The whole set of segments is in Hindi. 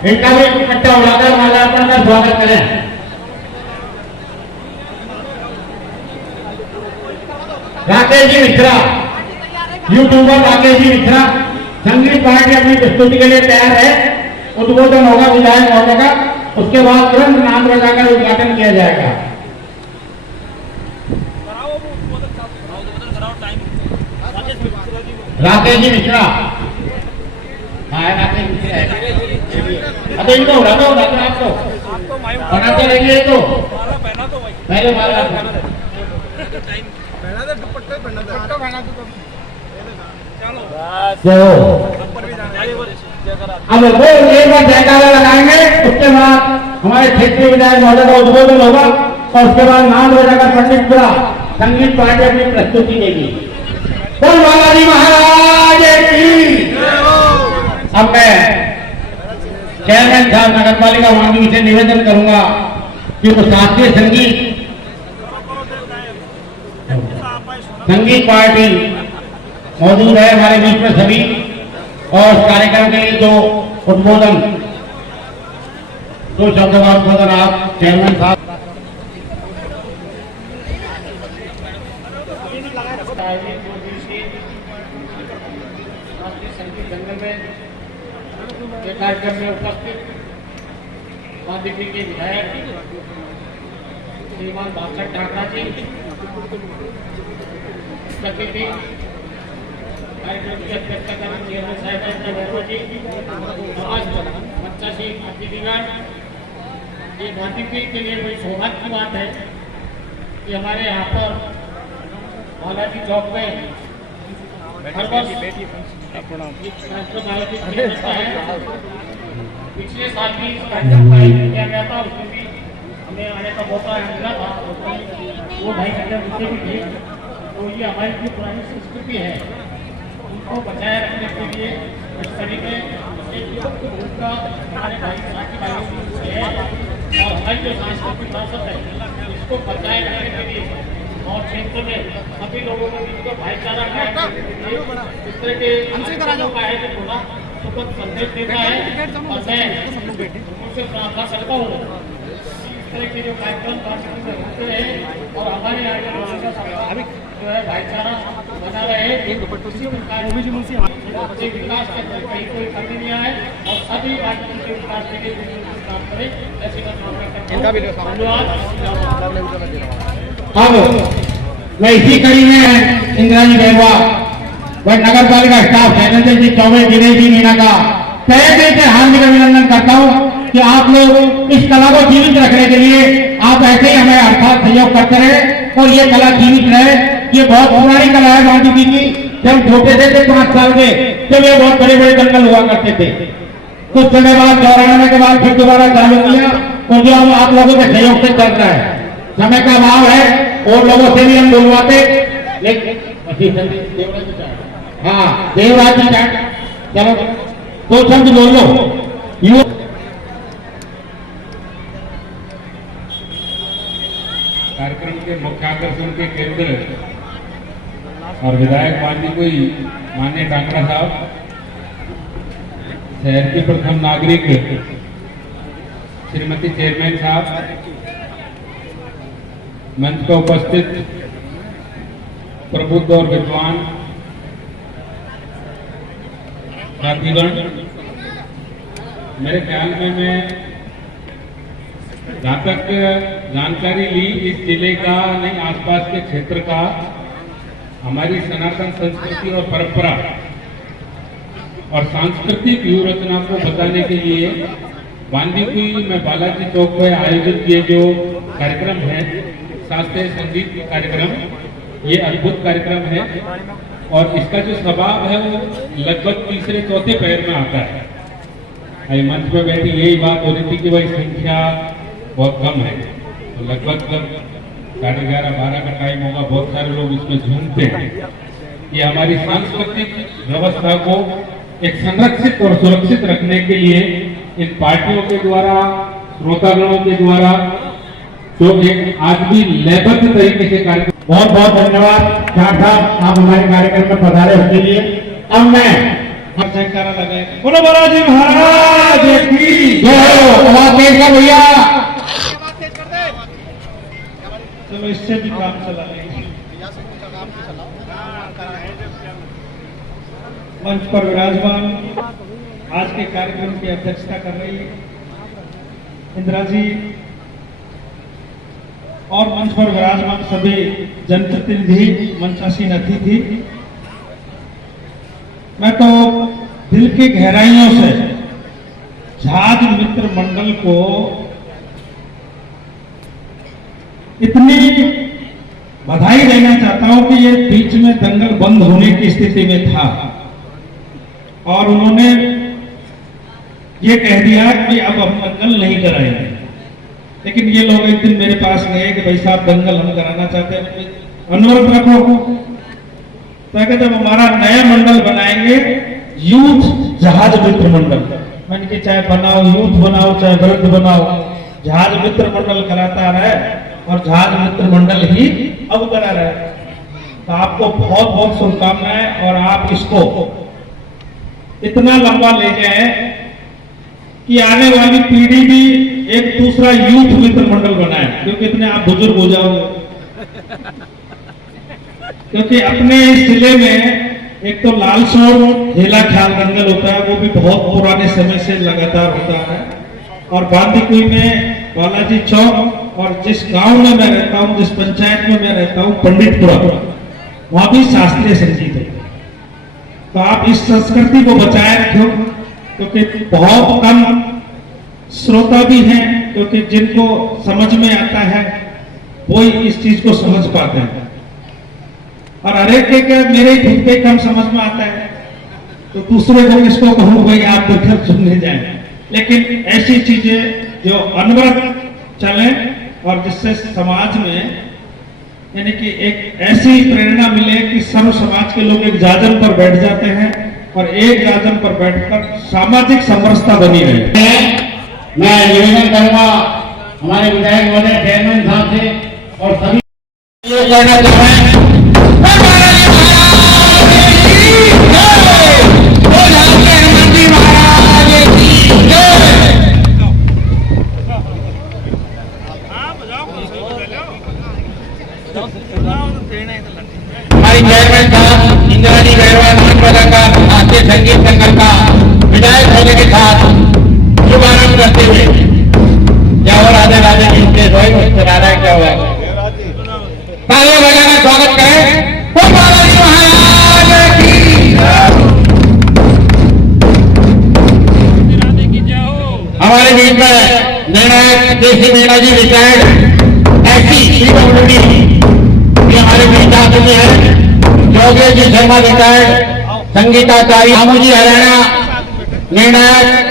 इनका भी इकट्ठा उड़ाकर माल्यार्पण कर स्वागत करें। राकेश जी मिश्रा, यूट्यूबर राकेश जी मिश्रा, संगीत पार्टी अपनी प्रस्तुति के लिए तैयार है। उद्बोधन होगा विधायक महोदय का, उसके बाद तुरंत नाम बजाकर उद्घाटन किया जाएगा। राकेश जी मिश्रा, हाँ राकेश मिश्रा है। अरे इनको उड़ा दो आपको बनाते रहेंगे तो पहले माला अब वो एक बार जयकारा लगाएंगे, उसके बाद हमारे क्षेत्रीय विधायक महोदय का उद्बोधन होगा और उसके बाद नाम बजाकर पंडितपुरा संगीत पार्टी अपनी प्रस्तुति देगी। बोल बालाजी महाराज की। अब मैं चेयरमैन साहब नगर पालिका वाणी से निवेदन करूंगा कि वो शास्त्रीय संगीत पार्टी मौजूद है हमारे बीच में सभी, और इस कार्यक्रम के लिए दो शब्दों का उद्बोधन आप चेयरमैन साहब। जंगल में कार्यक्रम में उपस्थित माध्यमिक के विधायक श्रीमान भास्कर ठाकरा जी, प्रतिनिधि कार्यक्रम की अध्यक्षता करें चेयरमैन साहब जी, समाज मंचासी अतिथिगण। ये माध्यमिक के लिए बड़ी सौभाग्य की बात है कि हमारे यहाँ पर बालाजी चौक में हर वर्ष पिछले साल भी इस कार्यक्रम का आयोजन किया गया था, उसमें भी हमें आने का मौका मिला था। वो भाई भी थे। तो ये हमारी जो पुरानी संस्कृति है उनको बचाए रखने के लिए सभी के उनका हमारे भाई साथी भाइयों से है, और हमारी जो सांस्कृतिक विरासत है इसको बचाए रखने के लिए और क्षेत्र में सभी लोगों के बीच में भाईचारा का इस तरह के का है जो थोड़ा सुखद संदेश देता है, और मैं उनसे प्रार्थना करता हूँ इस तरह के जो कार्यक्रम होते हैं और हमारे यहाँ जो है भाईचारा बना रहे, विकास के कहीं कोई कमी नहीं आए और सभी राज्यों के विकास के लिए काम करें, ऐसी धन्यवाद। अब मैं इसी कड़ी में इंदिराजी बेरवा व नगर पालिका स्टाफ शैलेंद्र जी चौबे, दिनेश जी मीना का तहे दिल से हार्दिक अभिनंदन करता हूँ कि आप लोग इस कला को जीवित रखने के लिए आप ऐसे ही हमें अर्थात सहयोग करते रहे और ये कला जीवित रहे। ये बहुत पुरानी कला है गांधी जी की। जब छोटे थे 5 साल के, तब ये बहुत बड़े बड़े जंगल हुआ करते थे। कुछ समय बाद 94 के बाद फिर दोबारा चालू किया, तो जो हम आप लोगों के सहयोग से चल रहा है। समय का अभाव है और लोगों से भी हम बोलवाते, लेकिन हाँ देवराज जी चलो तो शब्द बोल लो। कार्यक्रम के मुख्य आकर्षण के केंद्र और विधायक माननीय ठाकरा साहब, शहर की प्रथम नागरिक श्रीमती चेयरमैन साहब, मंच पर उपस्थित प्रबुद्ध और विद्वान साथीगण, मेरे ख्याल में मैं जहाँ तक जानकारी ली इस जिले का नहीं आसपास के क्षेत्र का, हमारी सनातन संस्कृति और परंपरा और सांस्कृतिक व्यूह रचना को बताने के लिए वाल्मीकि में बालाजी चौक पर आयोजित किए जो कार्यक्रम है शास्त्रीय संगीत कार्यक्रम, ये अद्भुत कार्यक्रम है और इसका जो स्वभाव है वो लगभग तीसरे चौथे पैर में आता है। मंच में बैठी यही बात हो रही थी कि भाई संख्या बहुत कम है, तो लगभग 11:30-12 का टाइम होगा, बहुत सारे लोग इसमें झूमते हैं। ये हमारी सांस्कृतिक व्यवस्था को एक संरक्षित और सुरक्षित रखने के लिए इन पार्टियों के द्वारा, श्रोतागणों के द्वारा जो एक आज भी लयबद्ध तरीके से कार्यक्रम। बहुत बहुत धन्यवाद साहब, आप हमारे कार्यक्रम में पधारे उसके लिए। अब मैं जयकारा लगाए। बोलो बालाजी महाराज की जय। भैया चलो इससे भी काम चला लेंगे। मंच पर विराजमान आज के कार्यक्रम की अध्यक्षता कर रही इंदिरा जी और मंच पर विराजमान सभी जनप्रतिनिधि, मंचासीन अतिथि, मैं तो दिल की गहराइयों से झाज मित्र मंडल को इतनी बधाई देना चाहता हूं कि ये बीच में दंगल बंद होने की स्थिति में था और उन्होंने ये कह दिया कि अब हम दंगल नहीं कराएंगे। लेकिन ये लोग एक दिन मेरे पास गए कि भाई साहब दंगल हम कराना चाहते हैं, अनुरोध रखो। तो जब हमारा नया मंडल बनाएंगे यूथ जहाज मित्र मंडल, मैंने कि चाहे बनाओ यूथ बनाओ चाहे वृद्ध बनाओ, जहाज मित्र मंडल कराता रहे और जहाज मित्र मंडल ही अब करा रहे। तो आपको बहुत बहुत शुभकामनाएं और आप इसको इतना लंबा ले जाए कि आने वाली पीढ़ी भी एक दूसरा यूथ मित्र मंडल बनाए, क्योंकि इतने आप बुजुर्ग हो जाओगे। क्योंकि अपने इस जिले में एक तो लालसोर हेला ख्याल दंगल होता है, वो भी बहुत पुराने समय से लगातार होता है, और बांदीकुई में बालाजी चौक, और जिस गांव में मैं रहता हूं, जिस पंचायत में मैं रहता हूं पंडितपुरा, वहां भी शास्त्रीय संगीत है। तो आप इस संस्कृति को बचाए रखो, क्योंकि बहुत कम श्रोता भी हैं, क्योंकि जिनको समझ में आता है वो ही इस चीज को समझ पाते हैं, और हरेक के क्या मेरे खुद के कम समझ में आता है, तो दूसरे को किसको कहूं भाई आप बैठकर सुनने जाए। लेकिन ऐसी चीजें जो अनवरत चले और जिससे समाज में यानी कि एक ऐसी प्रेरणा मिले कि सर्व समाज के लोग एक जाजम पर बैठ जाते हैं और एक जाजम पर बैठकर सामाजिक समरसता बनी रहे। मैं निवेदन करूंगा हमारे विधायक महोदय चेयरमैन साहब से और सभी ये कहना चाह रहे हैं हमारी चेयरमैन साहब इंदिरा जी गहरवाल महानगर भारतीय संगीत संगम का विधायक होने के साथ शुभारंभ करते हुए क्या हो राधे राधे जी के नारायण क्या हुआ तालियां बजाना स्वागत करें। वो बालाजी महाराज की हमारे बीच में निर्णायक देसी मीणा जी रिटायर्ड ऐसी हमारे बीच आ चुके हैं। योगेश जी शर्मा रिटायर्ड संगीताचार्य, रामू जी हरियाणा निर्णायक।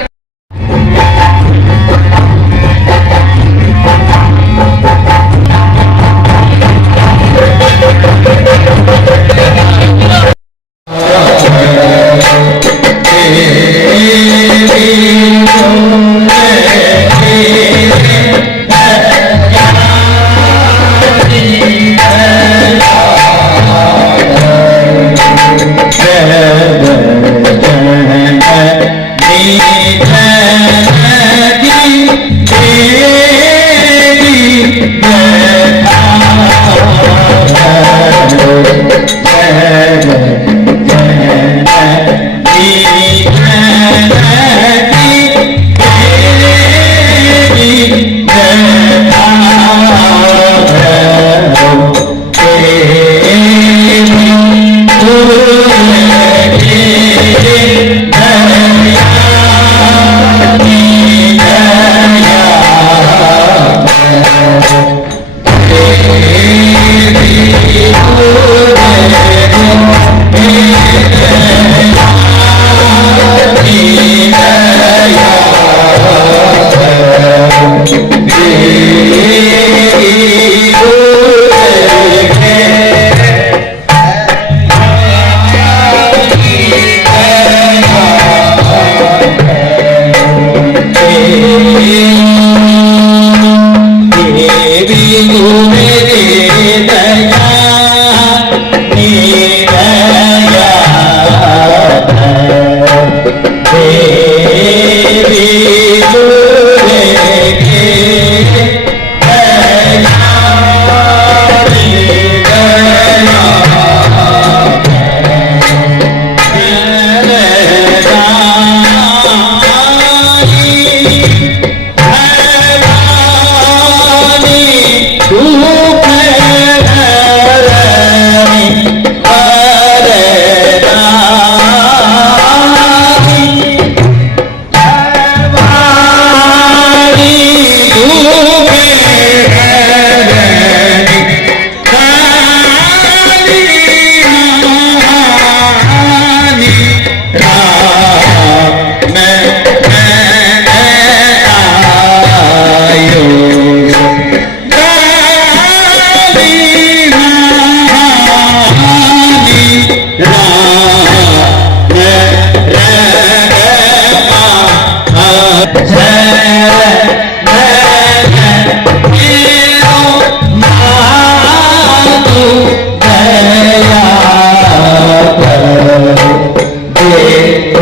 Yeah.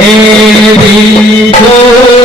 देवी जोरे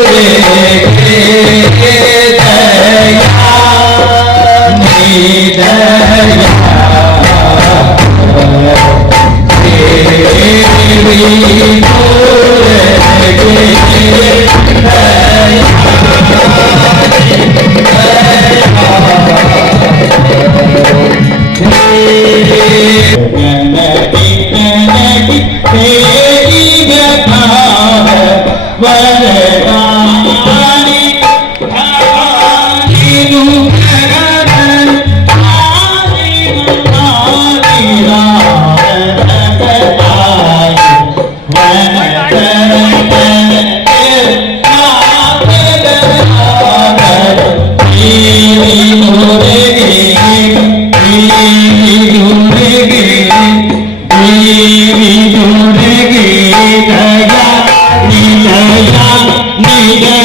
Ni